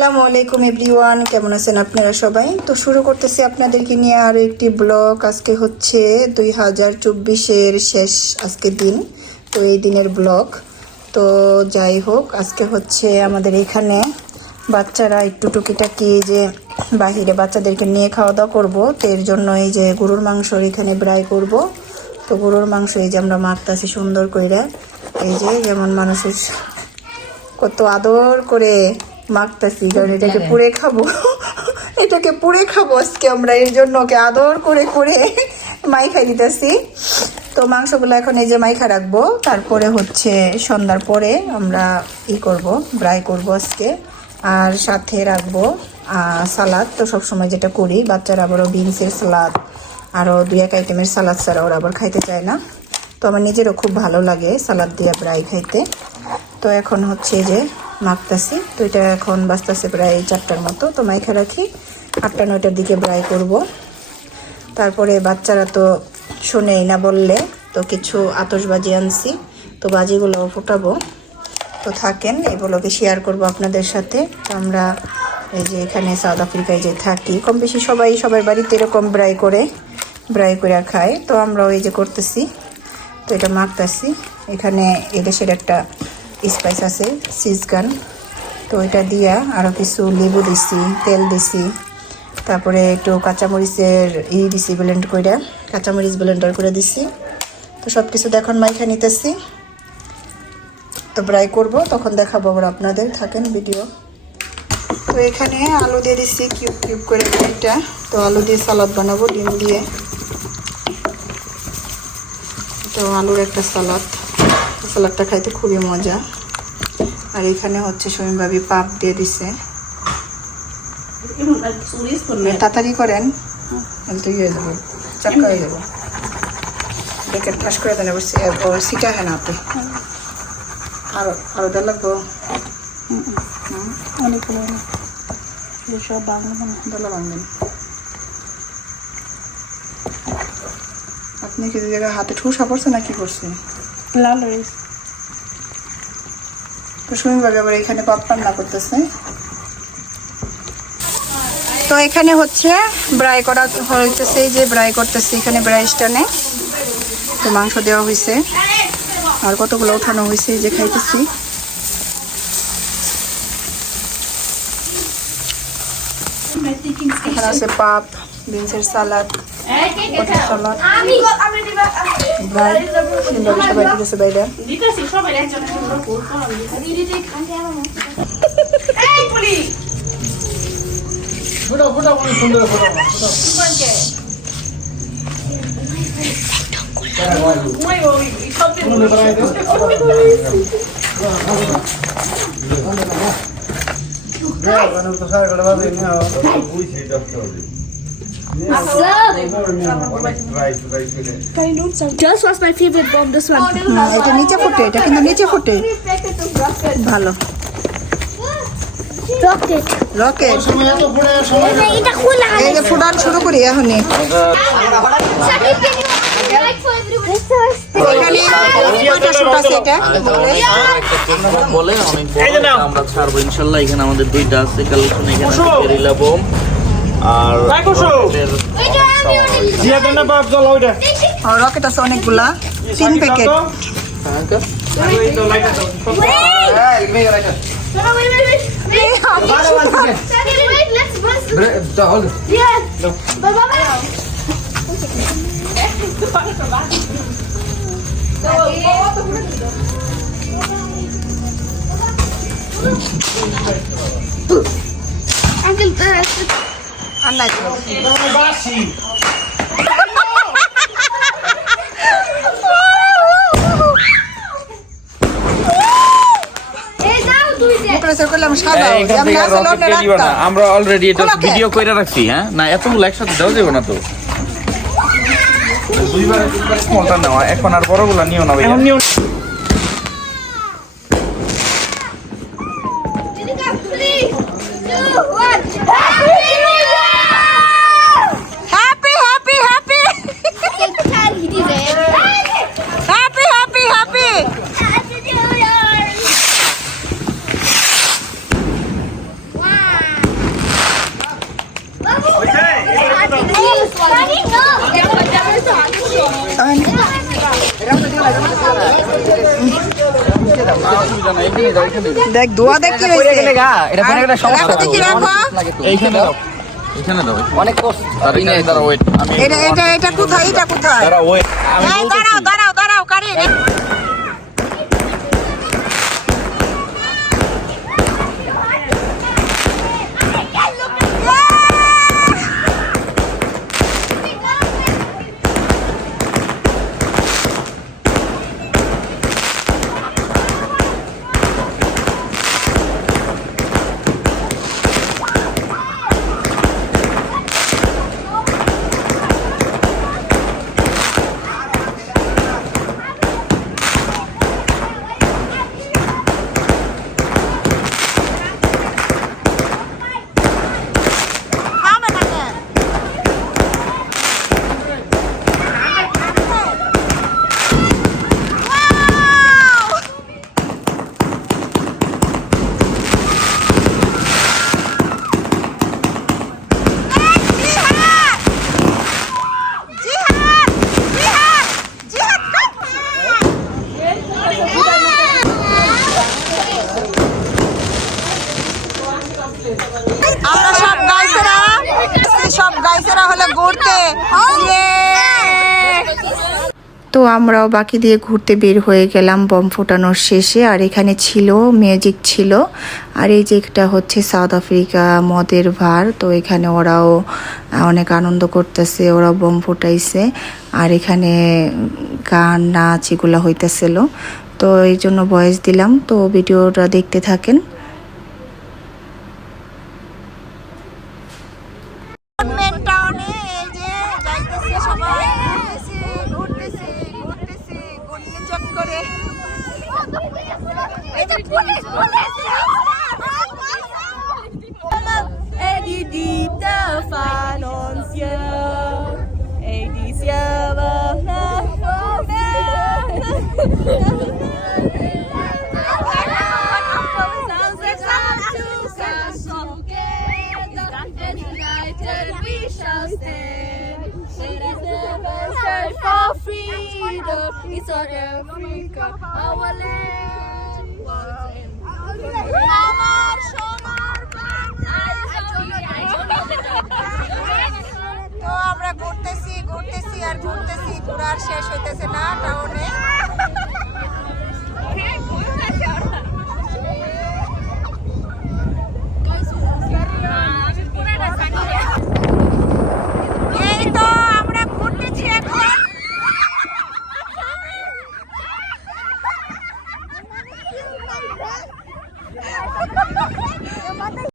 আসসালামু আলাইকুম এভরিওয়ান, কেমন আছেন আপনারা সবাই? তো শুরু করতেছি আপনাদেরকে নিয়ে আরও একটি ব্লগ। আজকে হচ্ছে 2024-এর শেষ আজকের দিন, তো এই দিনের ব্লগ। তো যাই হোক, আজকে হচ্ছে আমাদের এখানে বাচ্চারা একটু টুকিটাকি যে বাহিরে বাচ্চাদেরকে নিয়ে খাওয়া দাওয়া করবো, তো এর জন্য এই যে গরুর মাংসর এখানে ব্রাই করব। তো গরুর মাংস এই যে আমরা মাখতেছি সুন্দর কইরা, এই যে যেমন মানুষের কত আদর করে মাখতেছি, কারণ এটাকে পুড়ে খাবো এটাকে পুড়ে খাবো আজকে আমরা, এর জন্য ওকে আদর করে করে মাইখা দিতেছি। তো মাংসগুলো এখন এই যে মাইখা রাখবো, তারপরে হচ্ছে সন্ধ্যার পরে আমরা করব, ব্রাই করব আজকে। আর সাথে রাখবো সালাদ, তো সবসময় যেটা করি, বাচ্চারা আবারও বিনসের সালাদ আরও 2-1 আইটেমের সালাদ ছাড়া ওরা আবার খাইতে চায় না। তো আমার নিজেরও খুব ভালো লাগে সালাদ দিয়ে ব্রাই খাইতে। তো এখন হচ্ছে যে মাখতেছি, তো এটা এখন বাজতেছে প্রায় 4টার মতো। তো মাইখা রাখি, 8টা-9টার দিকে ব্রাই করব। তারপরে বাচ্চারা তো শোনেই না বললে, তো কিছু আতশবাজি আনছি, তো বাজিগুলো ফুটাবো। তো থাকেন, এগুলোকে শেয়ার করব আপনাদের সাথে। তো আমরা এই যে এখানে সাউথ আফ্রিকায় যে থাকি, কম বেশি সবাই সবার বাড়িতে এরকম ব্রাই করে খায়। তো আমরাও এই যে করতেছি, তো এটা মাখতেছি। এখানে এই দেশের একটা স্পাইস আছে সিজগান, তো এটা দিয়া আরও কিছু লেবু দিছি, তেল দিছি, তারপরে একটু কাঁচামরিচের দিছি ব্লেন্ড করে, কাঁচামরিচ ব্লেন্ডার করে দিছি। তো সব কিছু এখন মাইখা নিতেছি, তো ব্রাই করব, তখন দেখাবো আবার আপনাদের, থাকেন ভিডিও। তো এখানে আলু দিয়ে দিছি কিউব কিউব করে একটা, তো আলু দিয়ে সালাদ বানাবো ডিম দিয়ে। তো আলুর একটা সালাদটা খাইতে খুবই মজা। আর এখানে হচ্ছে শমীম ভাবি পাপ দিয়ে দিছে, তাড়াতাড়ি করেন, হয়ে যাবো, চাক্কা হয়ে যাবো, ডেকে ঠাস করে দেন। সিটা হ্যাঁ না আপনি আরো দেওয়া লাগবো, অনেকগুলো সব বাংবেন। আপনি কি জায়গায় হাতে ঠুসা পড়ছে না কি করছে? লাল রয়েছে। তো শমীমভাবে আবার এখানে পাপ রান্না করতেছে। তো এখানে হচ্ছে ব্রাই করা হইতেছে, এই যে ব্রাই করতেছে এখানে ব্রাই স্টানে। তো মাংস দেওয়া হয়েছে, আর কতগুলো উঠানো হয়েছে, যে খাইতেছি। এখানে আছে পাপ, বিনসের সালাদ, সালাদ, সবাই দিতেছে বাইরে। Just was my favorite bomb. This one. এটা নিচে ফুটে, এটা কিন্তু নিচে ফুটে ভালো। Rocket. রকেট এটা খোলা। এই যে ফুটান শুরু করি এখনই। এখানে কয়টা শুট আছে এটা বলে অনেক বড়, আমরা ছাড়বো ইনশাআল্লাহ। এখানে আমাদের 2টা আছে কালেকশন, এখানে গেরিলা বোম আর রকেট আছে অনেকগুলা, 3 প্যাকেট। আমরা অলরেডি এটা ভিডিও করে রাখছি। হ্যাঁ না, এতগুলো একসাথে দেওয়া যাবে না। তো দুইবার স্মলটা নেওয়া, এখন আর বড়গুলা নিও না ভাইয়া। দেখ দোয়া দেখ কি হয়েছে এটা পরে একটা সমস্যা রাখো দেখি রাখো এইখানে দাও এখানে দাও অনেক কষ্ট আর এখানে দাঁড়াও ওয়েট আমি এটা কোথায় এটা কোথায় দাঁড়াও ওয়েট আমি এই বলতেছি দাঁড়াও কারি আমরা সব গাইছেরা হলে ঘুরতে তো আমরাও বাকি দিয়ে ঘুরতে বের হয়ে গেলাম বম ফোটানোর শেষে। আর এখানে ছিল ম্যাজিক ছিল, আর এই যে একটা হচ্ছে সাউথ আফ্রিকা মদের ভার। তো এখানে ওরাও অনেক আনন্দ করতেছে, ওরা বম ফোটাইছে আর এখানে গান নাচ এগুলো হইতেছিল। তো এই জন্য ভয়েস দিলাম, তো ভিডিওটা দেখতে থাকেন। It's on Africa, our land. তো আমরা ঘুরতেছি আর ঘুরতেছি, ঘোরার শেষ হইতেছে না টাউনে।